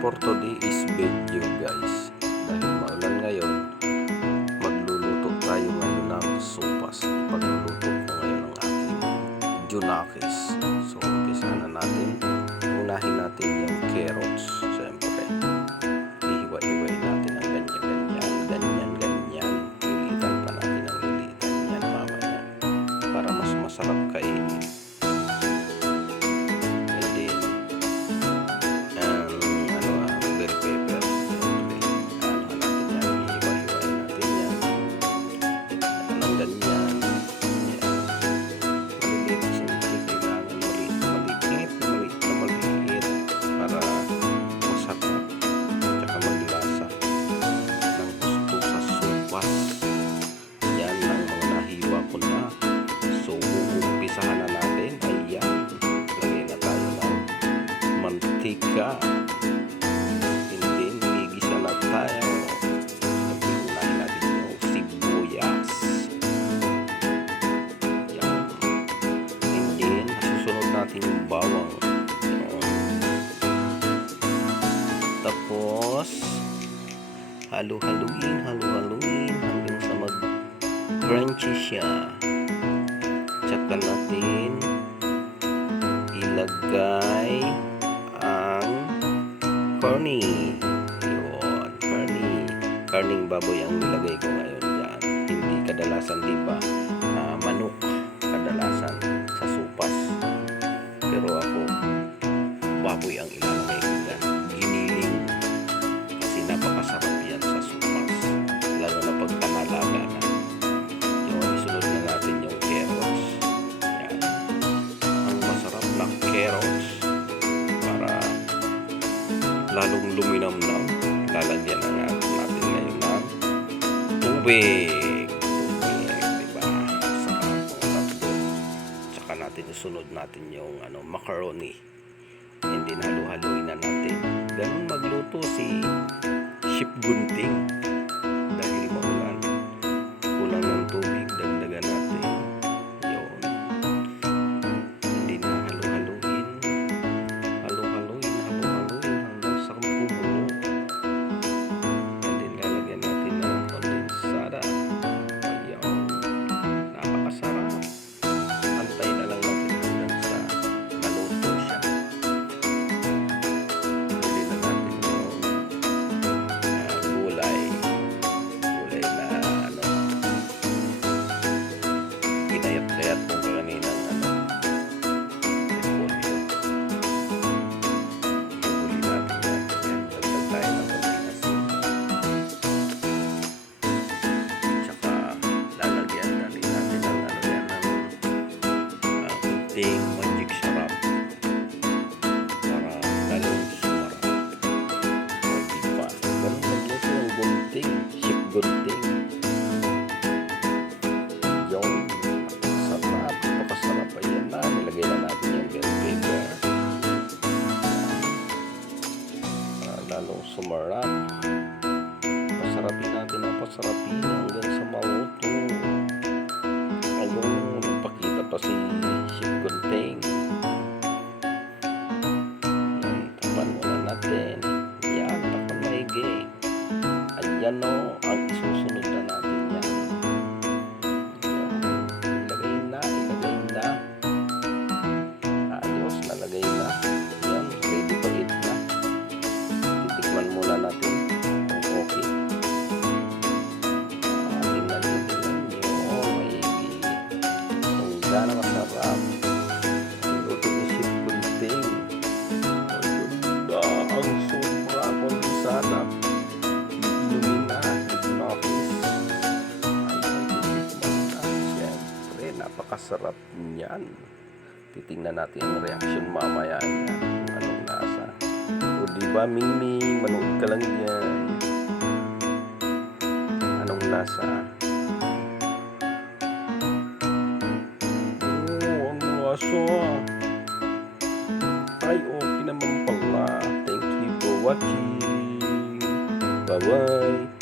for today is video guys. Dahil maulan ngayon, magluluto tayo ngayon ng sopas. Pagluluto ko ngayon ng aking junakis. So umpisa na natin. Unahin natin yung carrots. Siyempre, ihiwa-hiway natin ang ganyan. Lilitan pa natin ang lilitan yan mamaya para mas masarap kainin. Mantika, hindi gisa na tayo. Unahin natin yung sibuyas. Yan. Hindi, susunod natin yung bawang. Tapos halu-haluin hanggang sa mag-crunchy siya. Tsaka natin ilagay ang corny. Yun, karning baboy ang nilagay ko ngayon dyan. Hindi kadalasan, diba, manok kadalasan sa sopas. Pero ako, baboy ang ilalagay ko dyan. Giniling. Kasi napakasarap yan sa sopas. Lalo na pagka nalaga na. Yun, isunod na natin yung carrots. Yan. Ang masarap ng carrots, lalong luminamnam, lalagyan na natin ngayon ng tubig, diba? Sarap ng tatlo. Tsaka natin isunod natin yung macaroni, hindi halu-haluin na natin. Ganun magluto si Chef Gunting. Dahil maulan, kulang ng tubig, dagdagan natin yun. Hindi na halu-haluin hanggang sa kumukulo. And then lalagyan natin ng kondensada. Ayun, napakasarap. Antay na lang natin hanggang sa maluto siya. Pili na natin yung gulay na ginayat-gayat kung kaninang magic sarap para lalong sumarap. O diba, ganun magluto ng gunting, Chef Gunting. Yung napakasarap. Ayan na, nilagay na natin yung bell pepper para lalong sumarap. Pasarapin natin ang pasarapin hanggang sa maluto. Hanggang magpakita pa si Chef Gunting. Tapan muna natin. Yan, tapan maigi. Ayan o, ang isusunod na natin yan. Ilagay na. Ayos, nalagay na. Yan, ready to eat na. Titikman muna natin kung okay. Tingnan nyo, maigi. Gana masarap. Luto ni Chef Gunting. Ang sobra kondensada. Inumin na. Junakis. Siyempre, napakasarap niyan. Titingnan natin ang reaction mamaya niya. Anong lasa. O diba, Mingming? Manood ka lang yan. Anong lasa? So, ay okay naman pala. Thank you for watching. Bye bye.